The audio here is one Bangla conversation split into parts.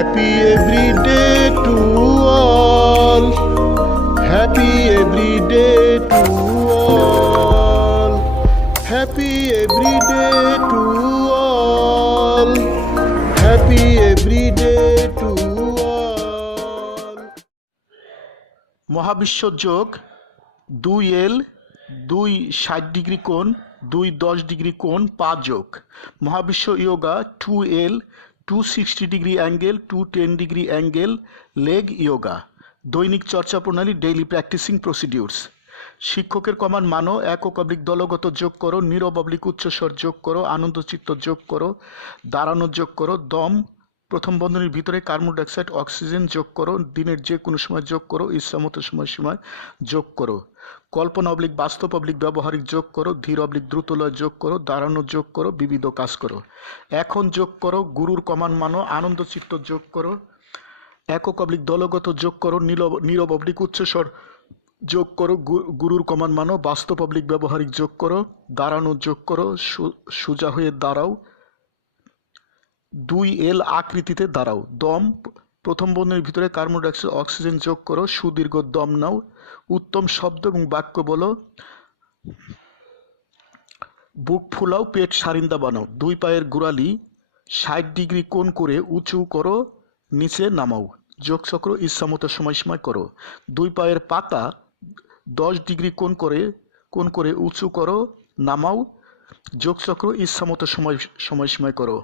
Happy every day to all. Happy every day to all. Happy every day to all. Happy every day to all. মহাবিশ্ব যোগ 2L 2 60 ডিগ্রি কোণ 2 10 ডিগ্রি কোণ পা যোগ। মহাবিশ্ব yoga 2L 2 60 degree angle 2 10 degree angle leg yoga. দৈনিক চর্চা প্রণালী ডেইলি প্র্যাকটিসিং প্রসিডিউরস। শিক্ষকের কমান্ড মানো, একক অবলিক দলগত যোগ করো, নীরব অবলিক উচ্চস্বর যোগ করো, আনন্দচিত্ত যোগ করো, দাঁড়ানো যোগ করো, দম প্রথম বন্ধনীর ভিতরে কার্বন ডাইঅক্সাইড অক্সিজেন যোগ করো, দিনের যে কোনো সময় যোগ করো, ইচ্ছামতো সময় যোগ করো, কল্পনা অবলিক বাস্তব অবলিক ব্যবহারিক যোগ করো, ধীর অবলিক দ্রুতলয় যোগ করো, দাঁড়ানো যোগ করো, বিবিধ কাজ করো। এখন যোগ করো, গুরুর কমান্ড মানো, আনন্দচিত্ত যোগ করো, একক অবলিক দলগত যোগ করো, নীরব অবলিক উচ্চস্বর যোগ করো, গুরুর কমান্ড মানো, বাস্তব অবলিক ব্যবহারিক যোগ করো, দাঁড়ানো যোগ করো, সোজা হয়ে দাঁড়াও, 2L আকৃতিতে দাঁড়াও। দম প্রথম বন্ধনীর ভিতরে কার্বন ডাইঅক্সাইড অক্সিজেন যোগ করো, সুদীর্ঘ দম নাও। উত্তম শব্দ এবং বাক্য বলো, বুক ফুলাও, পেট সারিন্দা বানাও। 2 পায়ের গোড়ালি 60 ডিগ্রি কোণ করে উঁচু করো, নিচে নামাও। যোগচক্র ইচ্ছামতো সময় করো। 2 পায়ের পাতা 10 ডিগ্রি কোণ করে উঁচু করো, নামাও। যোগচক্র ইচ্ছামতো সময় করো।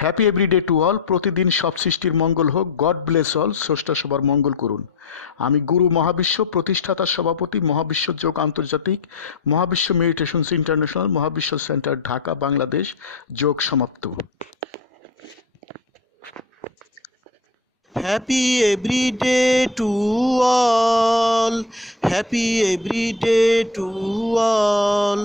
Happy everyday to all. প্রতিদিন সব সৃষ্টির মঙ্গল হোক। God bless all. স্রষ্টা সবার মঙ্গল করুন। আমি গুরু মহাবিশ্ব প্রতিষ্ঠাতা সভাপতি, মহাবিশ্ব যোগ আন্তর্জাতিক, মহাবিশ্ব মেডিটেশনস ইন্টারন্যাশনাল, মহাবিশ্ব সেন্টার ঢাকা বাংলাদেশ। যোগ সমাপ্ত। Happy everyday to all. Happy everyday to all.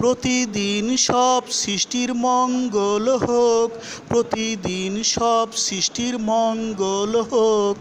প্রতিদিন সব সৃষ্টির মঙ্গল হোক। প্রতিদিন সব সৃষ্টির মঙ্গল হোক।